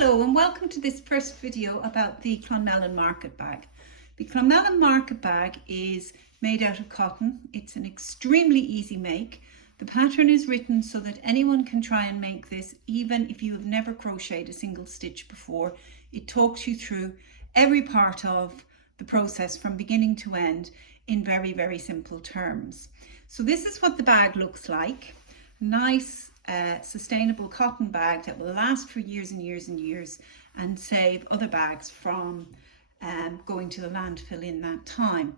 Hello and welcome to this first video about the Clonmellon market bag. The Clonmellon market bag is made out of cotton. It's an extremely easy make. The pattern is written so that anyone can try and make this even if you have never crocheted a single stitch before. It talks you through every part of the process from beginning to end in very, very simple terms. So this is what the bag looks like. Nice sustainable cotton bag that will last for years and years and years and save other bags from going to the landfill in that time.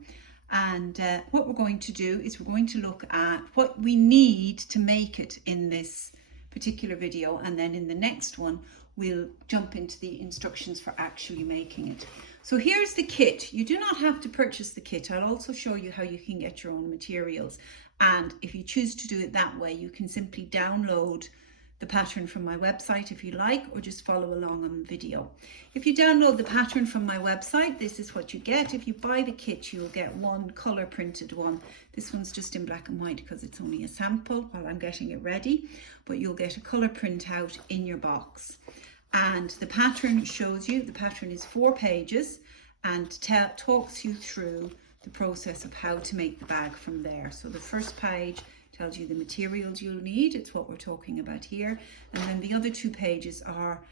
And what we're going to do is we're going to look at what we need to make it in this particular video, and then in the next one we'll jump into the instructions for actually making it. So here's the kit. You do not have to purchase the kit. I'll also show you how you can get your own materials. And if you choose to do it that way, you can simply download the pattern from my website if you like, or just follow along on the video. If you download the pattern from my website, this is what you get. If you buy the kit, you'll get one color printed one. This one's just in black and white because it's only a sample while I'm getting it ready, but you'll get a color printout in your box. And the pattern shows you, the pattern is 4 pages and talks you through the process of how to make the bag from there. So the first page tells you the materials you'll need. It's what we're talking about here. And then the other 2 pages are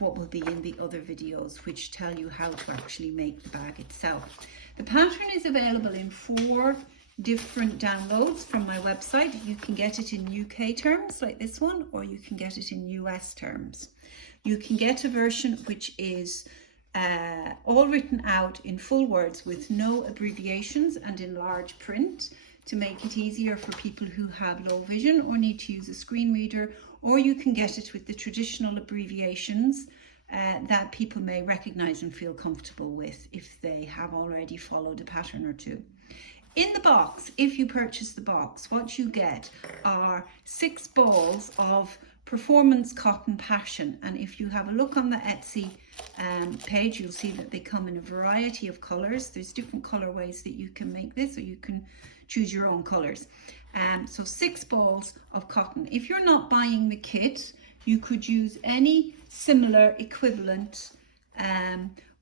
what will be in the other videos, which tell you how to actually make the bag itself. The pattern is available in 4 different downloads from my website. You can get it in UK terms like this one, or you can get it in US terms. You can get a version which is all written out in full words with no abbreviations and in large print to make it easier for people who have low vision or need to use a screen reader, or you can get it with the traditional abbreviations that people may recognize and feel comfortable with if they have already followed a pattern or 2. In the box, if you purchase the box, what you get are 6 balls of Performance Cotton Passion, and if you have a look on the Etsy page, you'll see that they come in a variety of colors. There's different colorways that you can make this, or you can choose your own colors. So 6 balls of cotton. If you're not buying the kit, you could use any similar equivalent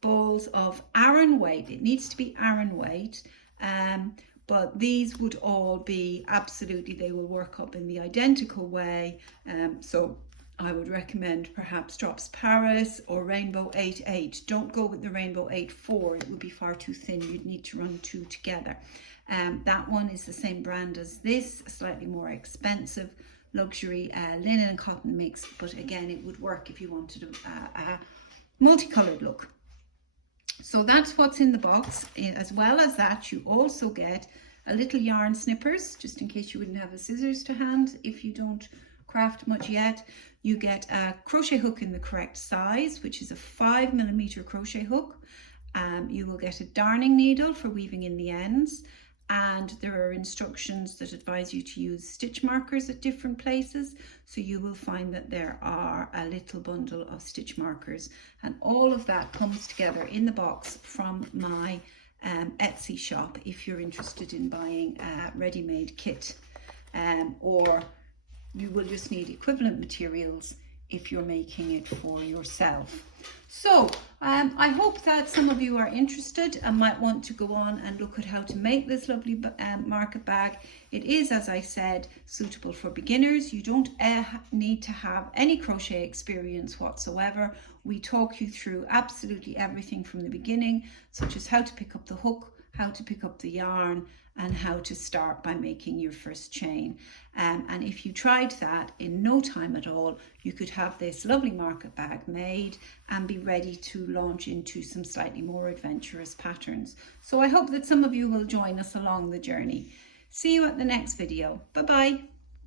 balls of Aran weight. It needs to be Aran weight. But these would all be absolutely, they will work up in the identical way. So I would recommend perhaps Drops Paris or Rainbow 8-8. Don't go with the Rainbow 8-4, it would be far too thin. You'd need to run 2 together. That one is the same brand as this, a slightly more expensive luxury linen and cotton mix. But again, it would work if you wanted a multicolored look. So that's what's in the box. As well as that, you also get a little yarn snippers, just in case you wouldn't have the scissors to hand if you don't craft much yet. You get a crochet hook in the correct size, which is a 5mm crochet hook. You will get a darning needle for weaving in the ends, and there are instructions that advise you to use stitch markers at different places. So you will find that there are a little bundle of stitch markers, and all of that comes together in the box from my Etsy shop if you're interested in buying a ready-made kit, or you will just need equivalent materials if you're making it for yourself. So I hope that some of you are interested and might want to go on and look at how to make this lovely market bag. It is, as I said, suitable for beginners. You don't need to have any crochet experience whatsoever. We talk you through absolutely everything from the beginning, such as how to pick up the hook, how to pick up the yarn, and how to start by making your first chain. And if you tried that in no time at all, you could have this lovely market bag made and be ready to launch into some slightly more adventurous patterns. So I hope that some of you will join us along the journey. See you at the next video. Bye bye.